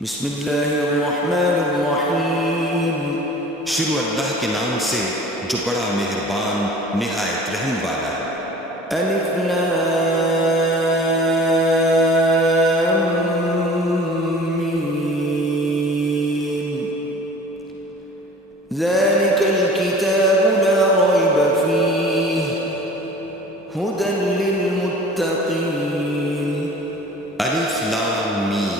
بسم اللہ الرحمن الرحیم۔ شروع اللہ کے نام سے جو بڑا مہربان نہایت رحم والا ہے۔ الف لام میم۔ ذلك الكتاب لا ريب فيه هدى للمتقين۔ الف لام میم،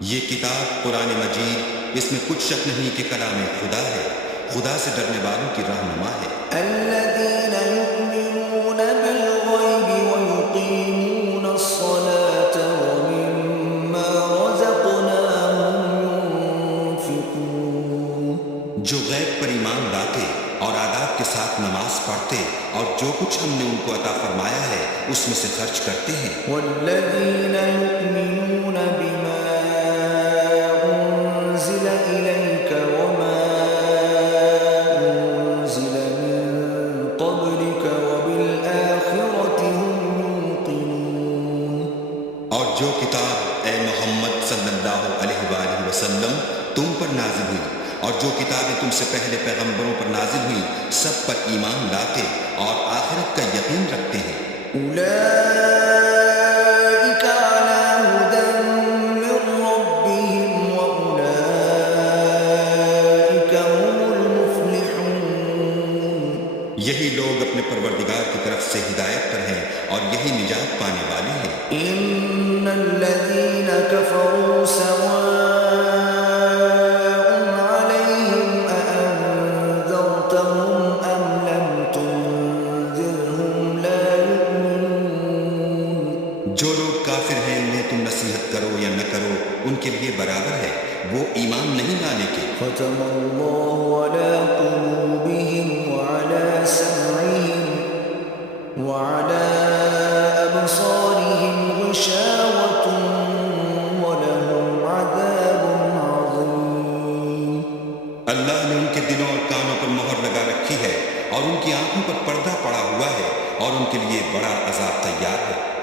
یہ کتاب قرآن مجید، اس میں کچھ شک نہیں کہ کلام خدا ہے، خدا سے ڈرنے والوں کی رہنما ہے۔ الذين يؤمنون بالغيب ويقيمون الصلاة ومما رزقناهم ينفقون۔ جو غیب پر ایمان لاتے اور آداب کے ساتھ نماز پڑھتے اور جو کچھ ہم نے ان کو عطا فرمایا ہے اس میں سے خرچ کرتے ہیں۔ والذين يؤمنون بما أنزل إليك وما أنزل من قبلك وبالآخرة هم يوقنون۔ اور جو کتاب اے محمد صلی اللہ علیہ وآلہ وسلم تم پر نازل ہوئی اور جو کتابیں تم سے پہلے پیغمبروں پر نازل ہوئی سب پر ایمان لاتے اور آخرت کا یقین رکھتے ہیں۔ أولئك على هدى من ربهم وأولئك هم المفلحون۔ یہی لوگ اپنے پروردگار کی طرف سے ہدایت پر ہیں اور یہی نجات پانے والے ہیں۔ إن الذين كفروا سواء عليهم أأنذرتهم أم لم تنذرهم لا يؤمنون۔ جو لوگ کافر ہیں انہیں تم نصیحت کرو یا نہ کرو ان کے لیے برابر ہے، وہ ایمان نہیں لانے کے۔ ختم الله على قلوبهم وعلى سمعهم وعلى أبصارهم غشاوة ولهم عذاب عظيم۔ اللہ نے ان کے دلوں اور کانوں پر مہر لگا رکھی ہے اور ان کی آنکھوں پر پردہ پڑا ہوا ہے اور ان کے لیے بڑا عذاب تیار ہے۔